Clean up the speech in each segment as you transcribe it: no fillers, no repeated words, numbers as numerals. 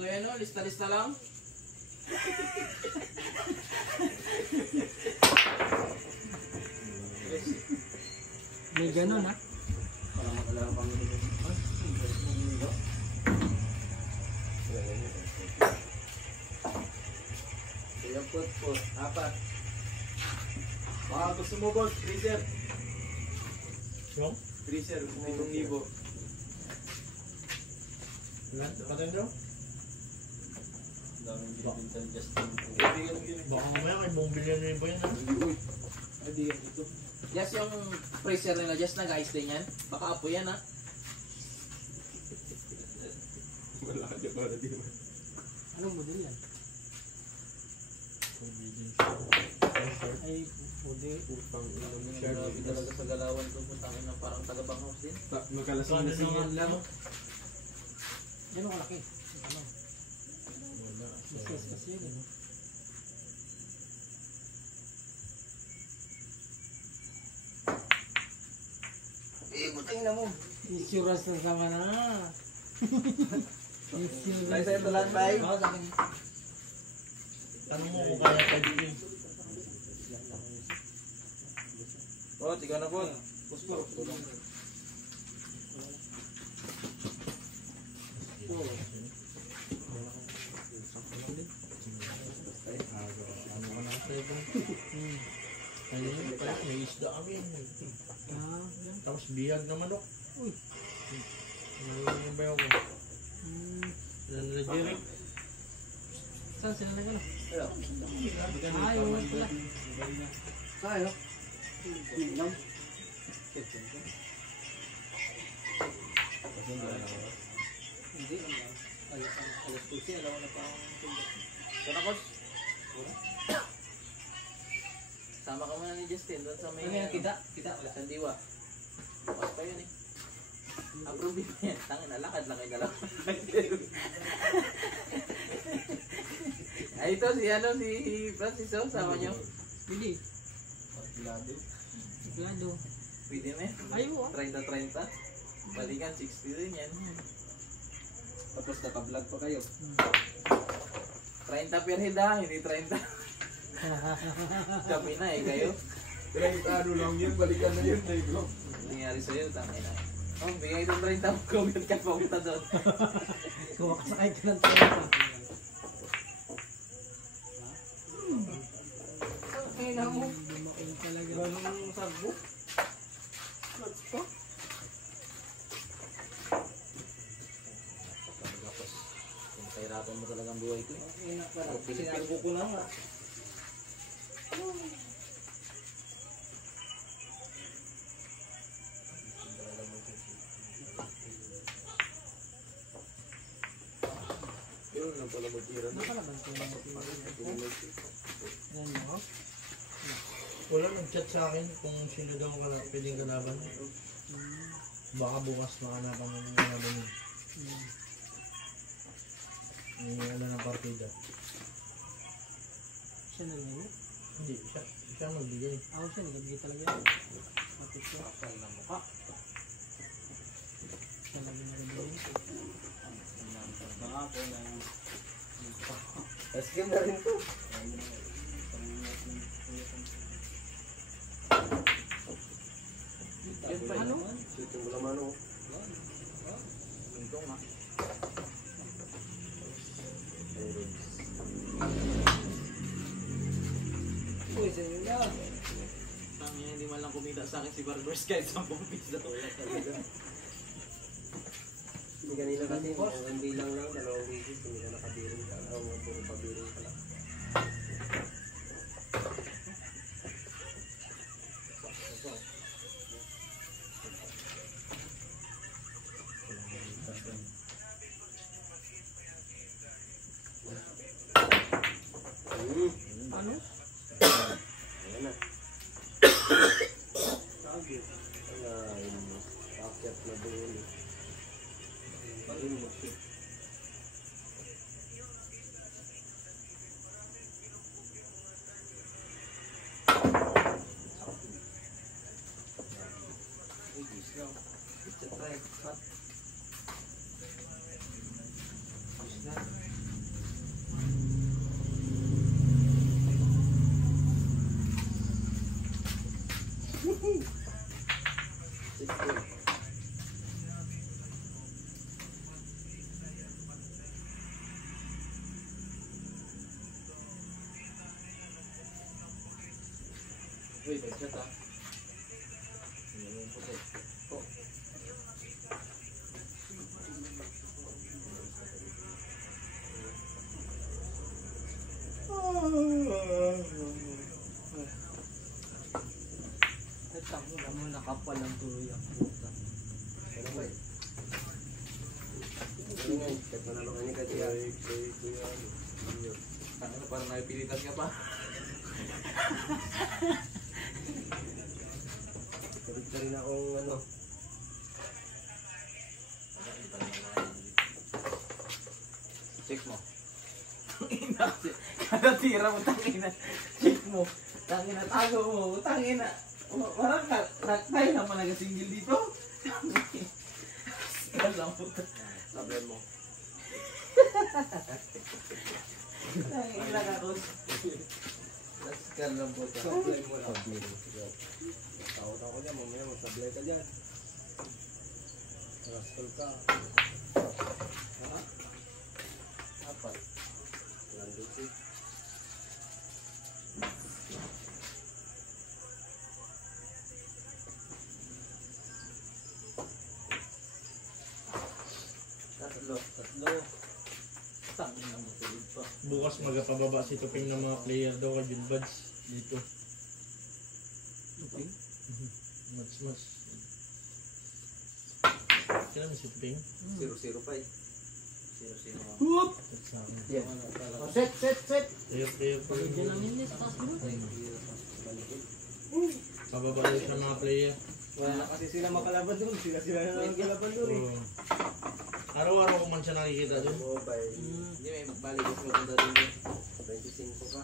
Kuya no, lista-lista lang. May ganun ha. Para makalaman pang Kaya po, apat. Baka gusto mo boss, freezer. Yung? Freezer, 5,000. Ilan? Patin daw? Daming binibintan Justin. Baka mamaya may bumili na iba yan ha. Uy, hindi yan ito. Just yung freezer nila, just nag-ice din yan. Baka apo yan ha. Wala ka dyan para di ba? Anong model yan? Ay, model. Upang ilang Grabe talaga sa galawan ko. Putangin na parang taga-banghouse din. Magkalasing-lasingin lang. Yan ang kalaki. Ano? Business kasi yun eh. Ikutin na mo. Insurance na sama na. Insurance. Lain sa'yo ito lang, tay. Oo, sa akin. Tanong mo kung kaya pwede yun. Oh, tiga na po. Gusto. Ano ka na sa ibang? Ayun, pala, may isda kami. Ah, yan. Tapos bihag na manok. Uy. Ano yung bayaw ko? Ilan na Jerry? Saan sila na gano'n? Ayun. Ah, yung pala. Tayo. Inom. Hindi. Alas 12, alam mo na pa ang tinda. Sana ko. Sama ka muna ni Justin doon sa may... Ano yan, kita? Kita. Alas ang diwa. Bukas pa yun eh. Approve pa yan. Tangin na, lakad lang kayo dalawa. Ay, ito si Francis, oh, sama nyo. Pili. Lado. Siklado. Pwede na eh. Ayaw ah. 30-30. Balikan, 60 rin yan. Tapos naka-vlog pa kayo. 30 per head ah, hindi 30. Kami na eh, kayo. Ano lang yun, balikan na yun, tayo bro. Nangyari sa'yo, tangin na. Oh, bigay itong 30 mo, comment ka pa doon. Kung makasakay ka ng tayo pa. Kaya mo. Dumaking talaga. Ganong sagbo. Let's go. Tapos, kahirapan mo talagang buhay ko eh. Sinabi ko na nga. Yun lang pala mag-tira. Nakalaban ko yung yan mo. Wala nag-chat sa akin kung sino daw pwedeng kalaban. Baka bukas makanapan ng kalaban yun. Hindi wala ng partida. Siya na rin. Hindi, siya magbigay. Ako siya, nagabigay talaga yan. Kapit siya. Kapal na mukha. Siya lagi nagabigay. Baka po na yung... Eskim na rin to. Yun pa Ano? Sito mo naman o. Ito nga. Uy, sa inyo na. Tangin, hindi man lang kumita sa akin si Barbers kahit 10 piso. Hindi kanina kasi, hindi lang 2 beses, hindi ka nakabiring ka. Puro pabiring ka lang. Ano? Ayan na. Ayan mo. Pakyat na doon. Ayun mo siya. It's a try. Cut. Is that? Wait, headshot ah. Hindi mo puti. Oh. Ito mo nakapal ang tuloy ang puta. Ano ba eh? Ano nga, kahit manalo ka ni Katia. Ano, parang napilitan ka pa. Kalit na rin akong ano. Check mo. Kada tira mo, tangina. Check mo. Tangina, tago mo. Tangina. Marang ka. Tayo naman nag-single dito. Kala mo. Sabihan mo. Tangina ka, Ros. Nascan lang po ito. Sablay mo lang. Takot ako niya, mamaya masablay ka dyan. Rascal ka. Ha? Apat. Nandun si. Tatlo. Tangina mo, tulid pa. Bukas magpababa si Tuping ng mga player daw kay Jun Buds dito. Tuping? Match. Kailan mo si Tuping? 0-0 pa eh. 0-0. Whoop! Sa akin. Yeah. Oh, set. Player pa Diyan lang yun. yun sa taas mo. Pababa ulit ng mga player. Wala na kasi sila makalaban doon. Sila na lang makalaban doon eh. Oo. Araw-araw ko man siya nakikita doon. Mobile. Hindi, may balik ko sa punta din. 25 ka.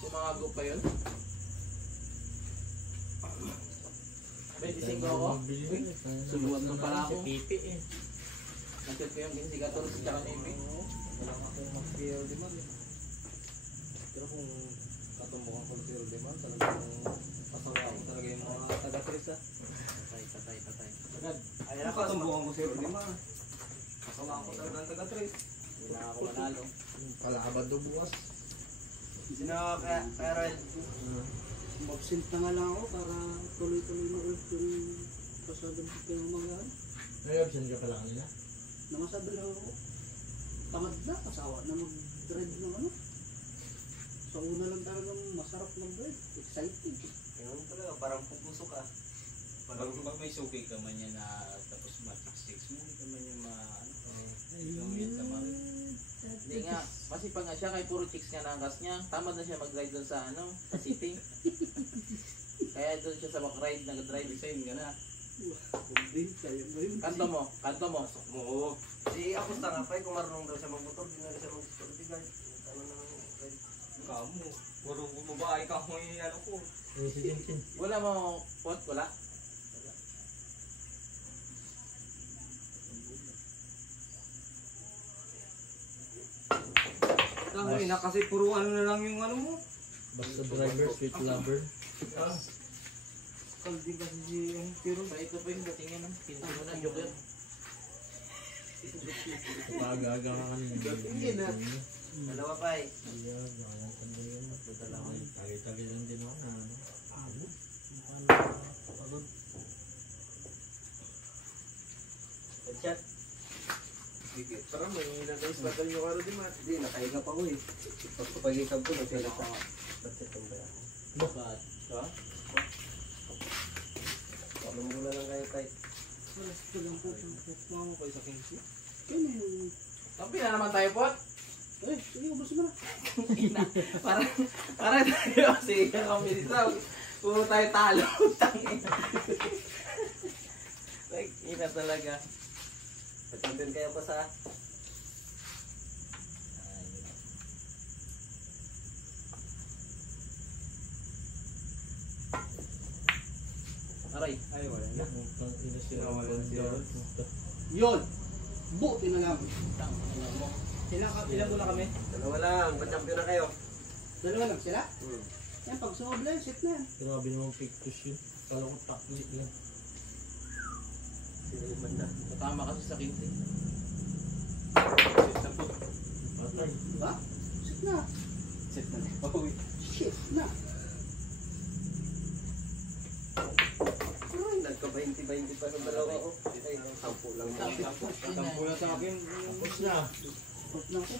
Sumangago pa yun. 25 ako. Subuhan mo pala ako. Si Pipi eh. Nagkat ko yung 24 sa Navy. Wala akong mag-zero demand eh. Pero kung katumbukan ko ng zero demand, talagang pasawa ko talaga yung mga taga-tris ah. Patay. Agad. Ayun ako, katumbukan ko zero demand. Pasawa ko talaga ng taga-tris. Hindi na ako manalo. Palakabad daw bukas. Sino kaya Red? Mag-sint na nga lang ako para tuloy-tuloy na ulit yung pasadang ng mga Nag-absent ka pala kanina? namasabi lang ako. Tamad na, kasawa na mag-drive ng ano. Sa una lang talagang masarap mag-drive. Exciting. Ganun talaga, parang pupuso ka. Pag may suki ka man yan na tapos matik-sticks mo, hindi ka man yung hindi nga, masipag nga siya kay puro chicks nga nangkas niya. Tamad na siya mag-ride doon sa ano, sa city. Kaya doon siya sa back-ride, nag-drive same ka na. Hindi, kaya ba yun? Kanto mo. Oo. Si Aposta nga pa, kung marunong daw siya mag-motor, di na rin siya mag-security guard. Ano na Red? Kamu, puro bumabae ka kung ano ko. Si Jinsin. Wala mo, what? Wala? Dahil na kasi puro ano na lang yung ano mo. Basta driver, sweet lover. Kaldi kasi si pero Sa ito pa yung datingin ng pinto mo na, joke yun. Pag-aga ka kanina. Dalawa pa eh. Aga, ang tanda yun. Tagay-tagay lang din ako na ano. Pagod. Headshot. sige, parang may nag-struggle nyo karo di mat. Hindi, nakahiga pa ko eh. Pagpapagikab ko, nagsilat ako. Ba't siya itong baya? Ba't? Ha? Paano mo na lang kayo tight? Alas ko lang po. Mama ko sa 15. Kaya na yung... Kampi na naman tayo, Pot. Eh, sige, ubos mo na. Para tayo kasi kami dito. Puro tayo talo. Tangina. Like, ina talaga. Champion kayo pa sa... Aray. Ay, wala na. Mukhang ina sila Wala ang siya. ganda. Yun! Buti na lang. Tangina mo. Ilan muna kami? Dalawa lang, pa-champion na kayo. Dalawa lang sila. Hmm. Yan, pag sumabla yun, set na yan. Grabe naman pictures yun. Kala ko taklit lang. Sino yung banda? Matama kasi sa 15. Patay. Diba? Set na. Set na ni Pawi. Shit na. 20-20 pa sa dalawa ko. Ay, 10 lang. Tapos yun Sampu na sa akin. Tapos na. Stop na ako.